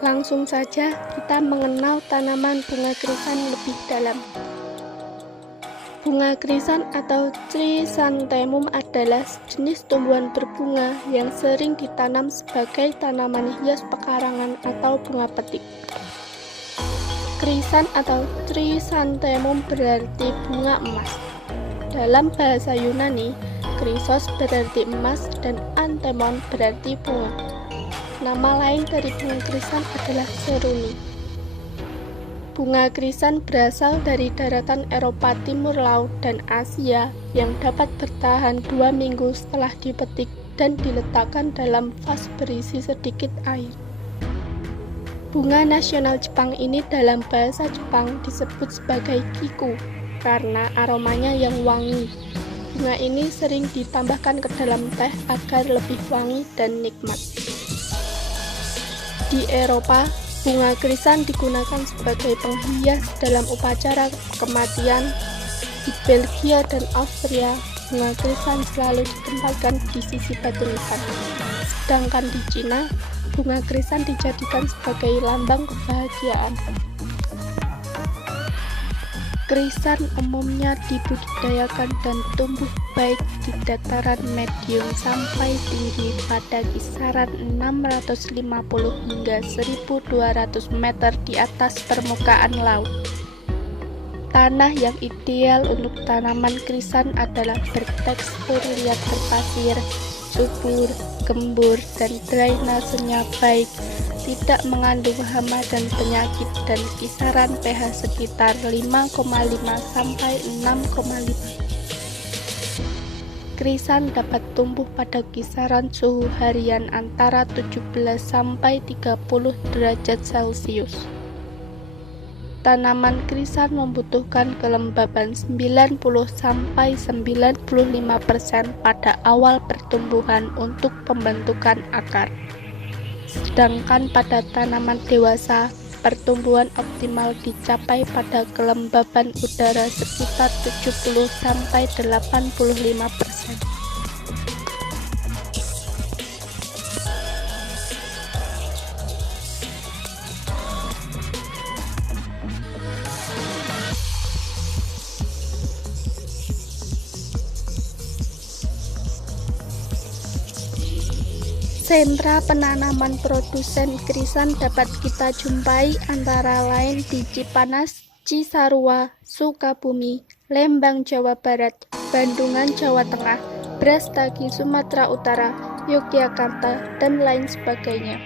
Langsung saja kita mengenal tanaman bunga krisan lebih dalam. Bunga krisan atau Chrysanthemum adalah jenis tumbuhan berbunga yang sering ditanam sebagai tanaman hias pekarangan atau bunga petik. Krisan atau Chrysanthemum berarti bunga emas. Dalam bahasa Yunani, Chrysos berarti emas dan anthemon berarti bunga. Nama lain dari bunga krisan adalah seruni. Bunga krisan berasal dari daratan Eropa Timur Laut dan Asia yang dapat bertahan 2 minggu setelah dipetik dan diletakkan dalam vas berisi sedikit air. Bunga nasional Jepang ini dalam bahasa Jepang disebut sebagai kiku karena aromanya yang wangi. Bunga ini sering ditambahkan ke dalam teh agar lebih wangi dan nikmat. Di Eropa, bunga krisan digunakan sebagai penghias dalam upacara kematian. Di Belgia dan Austria, bunga krisan selalu ditempatkan di sisi batu nisan. Sedangkan di Cina, bunga krisan dijadikan sebagai lambang kebahagiaan. Krisan umumnya dibudidayakan dan tumbuh baik di dataran medium sampai tinggi pada kisaran 650 hingga 1200 meter di atas permukaan laut. Tanah yang ideal untuk tanaman krisan adalah bertekstur liat berpasir, subur, gembur, dan drainasenya baik, tidak mengandung hama dan penyakit, dan kisaran pH sekitar 5,5 sampai 6,5. Krisan dapat tumbuh pada kisaran suhu harian antara 17 sampai 30 derajat Celcius. Tanaman krisan membutuhkan kelembaban 90 sampai 95% pada awal pertumbuhan untuk pembentukan akar. Sedangkan pada tanaman dewasa, pertumbuhan optimal dicapai pada kelembaban udara sekitar 70 sampai 85%. Sentra penanaman produsen krisan dapat kita jumpai antara lain di Cipanas, Cisarua, Sukabumi, Lembang, Jawa Barat, Bandungan, Jawa Tengah, Brastagi, Sumatera Utara, Yogyakarta, dan lain sebagainya.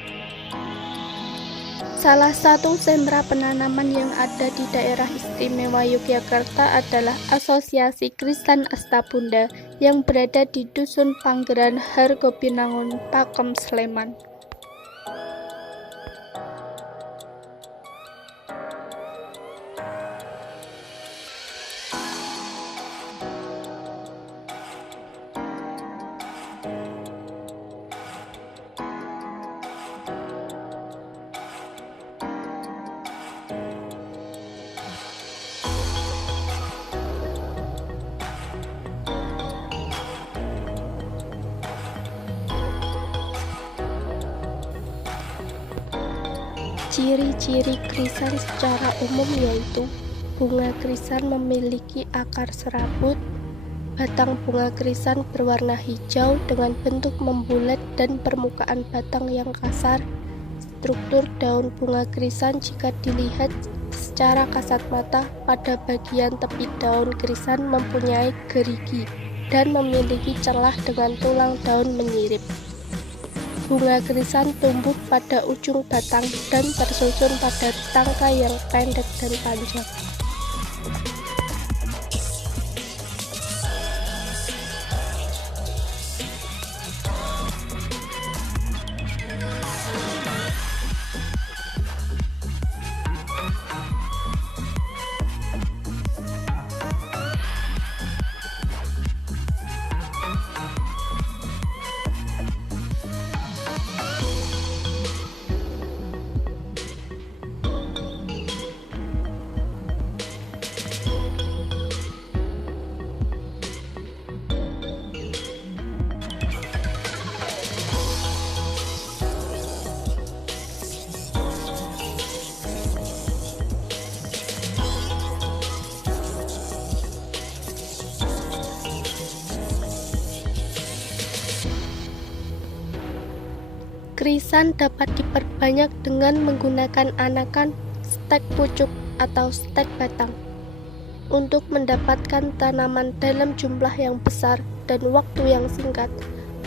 Salah satu sentra penanaman yang ada di daerah istimewa Yogyakarta adalah Asosiasi Krisan Astabunda yang berada di Dusun Panggeran, Hargobinangun, Pakem, Sleman. Ciri-ciri krisan secara umum yaitu bunga krisan memiliki akar serabut, batang bunga krisan berwarna hijau dengan bentuk membulat dan permukaan batang yang kasar. Struktur daun bunga krisan jika dilihat secara kasat mata pada bagian tepi daun krisan mempunyai gerigi dan memiliki celah dengan tulang daun menyirip. Bunga krisan tumbuh pada ujung batang dan tersusun pada tangkai yang pendek dan panjang. krisan dapat diperbanyak dengan menggunakan anakan, stek pucuk, atau stek batang. Untuk mendapatkan tanaman dalam jumlah yang besar dan waktu yang singkat,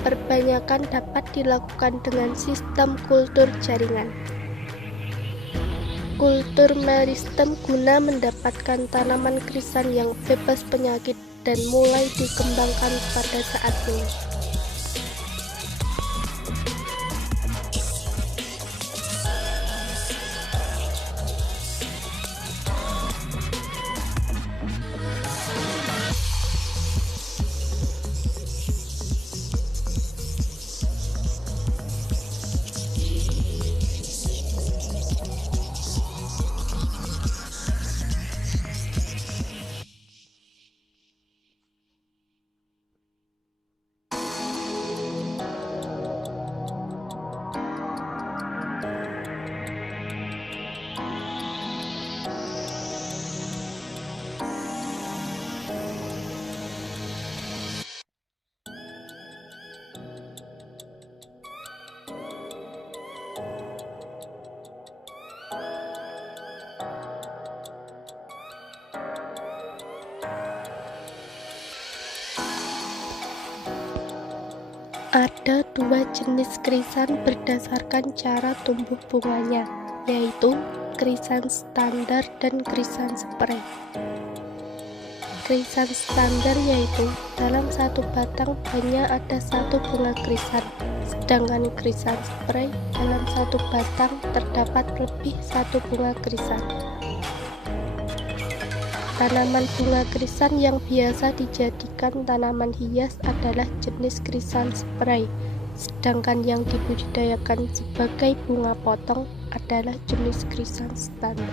perbanyakan dapat dilakukan dengan sistem kultur jaringan. Kultur meristem guna mendapatkan tanaman krisan yang bebas penyakit dan mulai dikembangkan pada saat ini. Ada dua jenis krisan berdasarkan cara tumbuh bunganya, yaitu krisan standar dan krisan spray. Krisan standar yaitu dalam satu batang hanya ada satu bunga krisan, sedangkan krisan spray dalam satu batang terdapat lebih satu bunga krisan. Tanaman bunga krisan yang biasa dijadikan tanaman hias adalah jenis krisan spray, sedangkan yang dibudidayakan sebagai bunga potong adalah jenis krisan standar.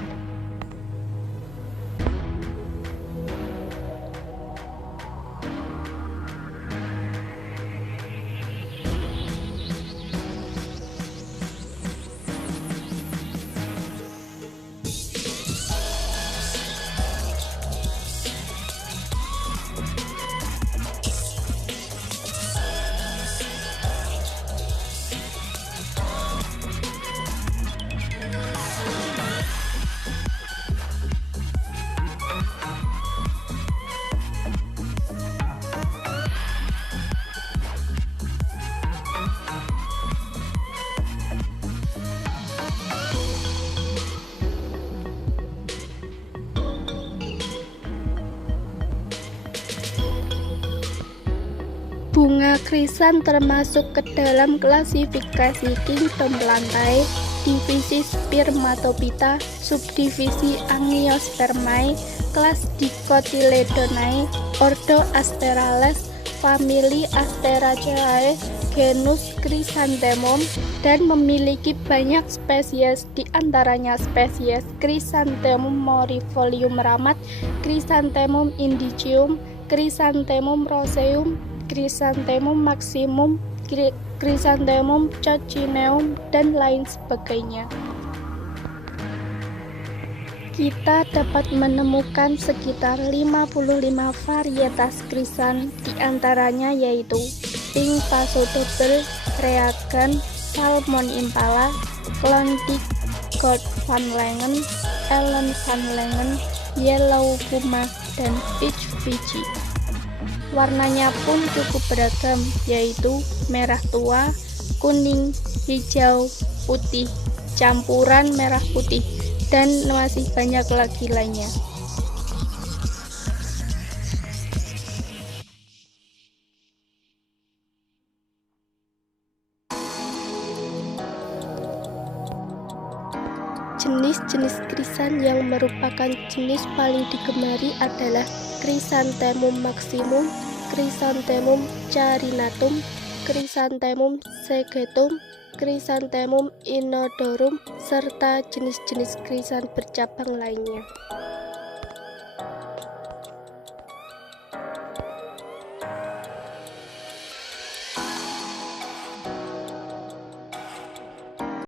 Bunga krisan termasuk ke dalam klasifikasi kingdom lantai, divisi Spermatophyta, subdivisi Angiospermae, kelas Dicotyledonae, ordo Asterales, famili Asteraceae, genus Chrysanthemum, dan memiliki banyak spesies, di antaranya spesies Chrysanthemum morifolium Ramat, Chrysanthemum indicium, Chrysanthemum roseum, Chrysanthemum maximum, Chrysanthemum coccineum, dan lain sebagainya. Kita dapat menemukan sekitar 55 varietas krisan, diantaranya yaitu Pink Pasodobel, Reagan, Salmon Impala, Klondike, Gold Van Langen, Ellen Van Langen, Yellow Puma, dan Peach Fiji. Warnanya pun cukup beragam, yaitu merah tua, kuning, hijau, putih, campuran merah putih, dan masih banyak lagi lainnya. Jenis-jenis krisan yang merupakan jenis paling digemari adalah Chrysanthemum maximum, Chrysanthemum carinatum, Chrysanthemum segetum, Chrysanthemum inodorum, serta jenis-jenis krisan bercabang lainnya.